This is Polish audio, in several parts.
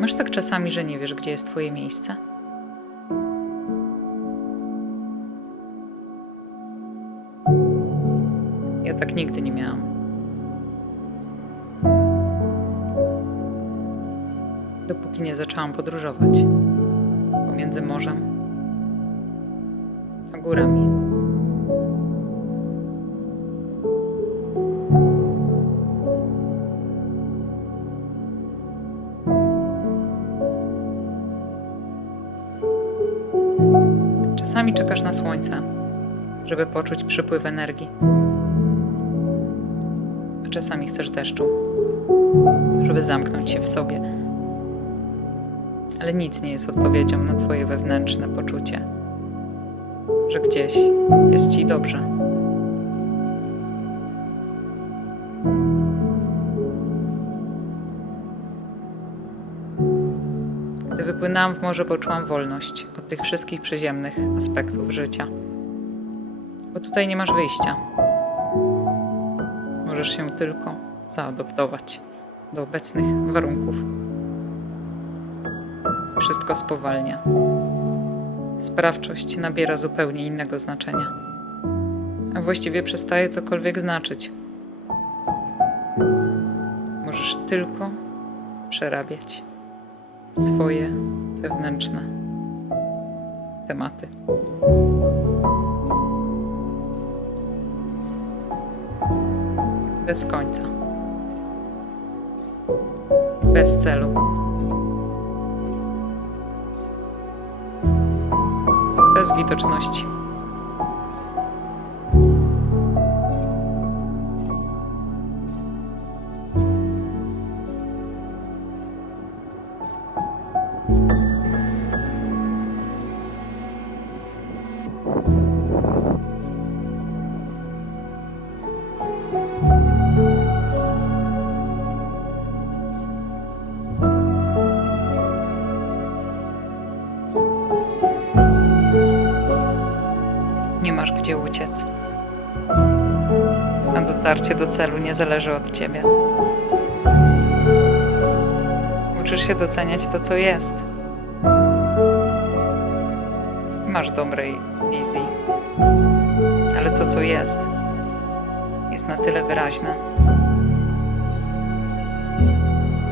Masz tak czasami, że nie wiesz, gdzie jest Twoje miejsce? Ja tak nigdy nie miałam. Dopóki nie zaczęłam podróżować pomiędzy morzem a górami. Czasami czekasz na słońce, żeby poczuć przypływ energii. A czasami chcesz deszczu, żeby zamknąć się w sobie. Ale nic nie jest odpowiedzią na Twoje wewnętrzne poczucie, że gdzieś jest Ci dobrze. Gdy wypłynęłam w morze, poczułam wolność od tych wszystkich przyziemnych aspektów życia. Bo tutaj nie masz wyjścia. Możesz się tylko zaadoptować do obecnych warunków. Wszystko spowalnia. Sprawczość nabiera zupełnie innego znaczenia, a właściwie przestaje cokolwiek znaczyć. Możesz tylko przerabiać swoje wewnętrzne tematy. Bez końca. Bez celu. Bez widoczności. Masz gdzie uciec. A dotarcie do celu nie zależy od ciebie. Uczysz się doceniać to, co jest. Masz dobrej wizji, ale to, co jest, jest na tyle wyraźne,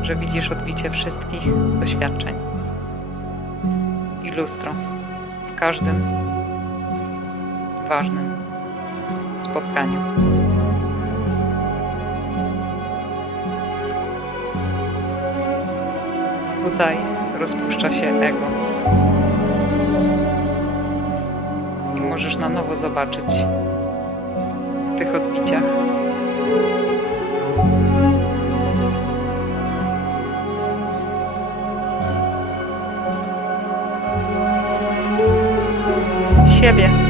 że widzisz odbicie wszystkich doświadczeń i lustro w każdym ważnym spotkaniu. Tutaj rozpuszcza się ego. I możesz na nowo zobaczyć w tych odbiciach siebie.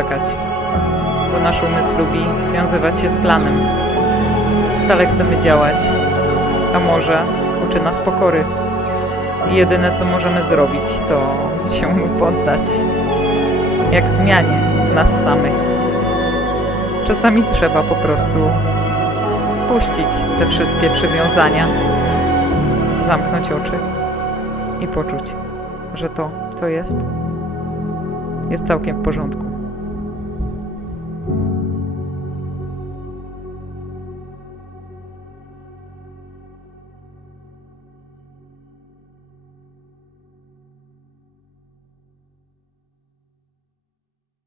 Czekać, bo nasz umysł lubi związywać się z planem. Stale chcemy działać, a może uczy nas pokory. I jedyne co możemy zrobić, to się mu poddać, jak zmianie w nas samych. Czasami trzeba po prostu puścić te wszystkie przywiązania, zamknąć oczy i poczuć, że to, co jest, jest całkiem w porządku.